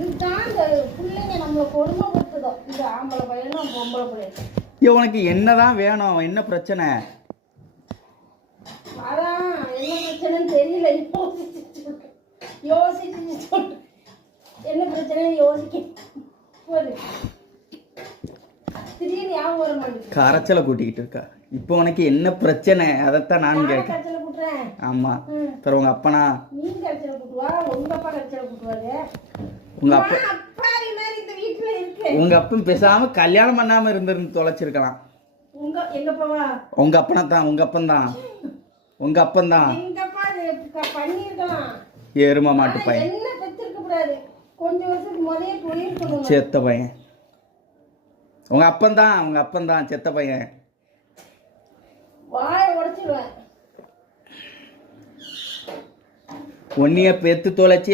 இதுதான் இந்த பிள்ளைங்க நம்மளை கொடுமைப்படுத்துதோ, இந்த ஆம்பளை பையனும் பொம்பளை பிள்ளைங்க. உனக்கு என்னதான் வேணும்? என்ன பிரச்சனை? அதான் என்ன பிரச்சனைன்னு தெரியல. யோசிச்சு சொல்லு. என்ன பிரச்சனைன்னு யோசிக்க போது திடீர்னு ஞாபகம் வர மாட்டேங்குது. கரைச்சலை கூட்டிக்கிட்டு இருக்கா. இப்போ உனக்கு என்ன பிரச்சனை? அதைத்தான் நான் கேட்க. கரைச்சலை கூட்டுறேன். ஆமா. பிறகு உங்க அப்பனா? நீ கரைச்சலை கூட்டுவா, உங்க அப்பா கரைச்சலை கூட்டுவாரு. உங்க அப்பா அப்பாவி மாதிரி இந்த வீட்டுல இருக்கு. உங்க அப்பன் பேசாம கல்யாணம் பண்ணாம இருந்து தொலைச்சிருக்கலாம். எங்க அப்பாவா? உங்க அப்பனா தான். உங்க அப்பன் தான். உங்க அப்பன் தான். எங்க அப்பா பண்ணிருக்கலாம். எரும மாட்டு பையன். என்ன பெற்றிருக்க கூடாது. கொஞ்சம் வருஷத்துக்கு முதலே போயிருக்கணும். செத்த பையன். உங்க அப்பன் தான். உங்க அப்பன் தான் செத்த பையன். வாயை உடைச்சிடுவேன். ஒன்னிய பெத்து தொலைச்சி